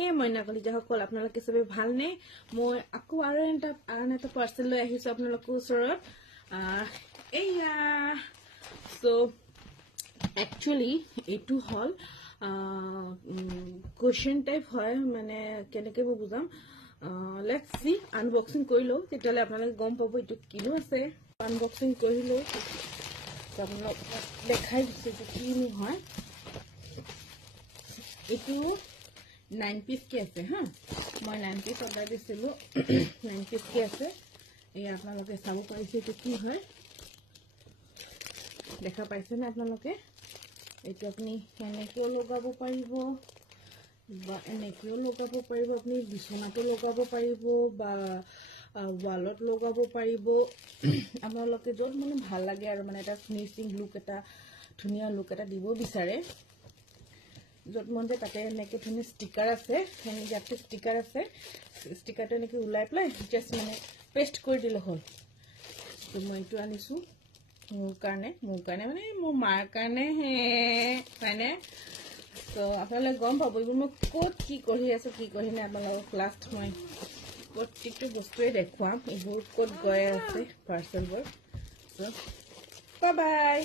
হে মইনা কলিজাসকল আপোনালোকে সবে ভালনে মই আকৌ আৰু এটা পাৰ্সেল লৈ আহিছো আপোনালোকৰ ওচৰত এয়া সো একচুয়ালি এটু হল কোয়েশ্চন টাইপ হয় মানে কেনেকে বুজাম লেটস সি আনবক্সিং কৰি লও তেতিয়ালে আপোনালোকে গম পাব এটু কিনো আছে আনবক্সিং কৰি লও আপোনালোক দেখাই দিছো কিনো হয় এটু 9 piece के আছে হ্যাঁ মই 9 piece অর্ডার দিছিলো 9 piece के আছে এই আপোনালোকে চাব পাৰিছে এটো কি হয় দেখা পাইছে না আপোনালোকে এটো আপনি এনেকেও লগাব পাৰিব বা এনেকেও লগাব পাৰিব আপনি বিছনাটো লগাব পাৰিব বা ওয়ালত লগাব পাৰিব আপোনালোকে যত মানে ভাল লাগে আৰু মানে এটা ফিনিশিং লুক এটা ধুনিয়া লুক এটা দিব বিচাৰে যত মনতে তাতে এনেকে ধুনি স্টিকাৰ আছে হেনে ইয়াতে স্টিকাৰ আছে স্টিকাৰটো এনেকে উলাই প্লাই জাস্ট মানে পেস্ট কৰি দিলে হ'ল তো মই এটো আনিছো মোৰ কাৰণে মানে মোৰ মাৰ কাৰণে হে মানে তো আপোনালোকে গম পাব মই ক'ত কি কৰি আছে কি কৰি না আপোনালোকক লাষ্ট মই প্ৰত্যেকটো বস্তুৱে দেখুৱাম এইবোৰ ক'ত গৈ আছে পাৰ্সেলবোৰ তো বাই বাই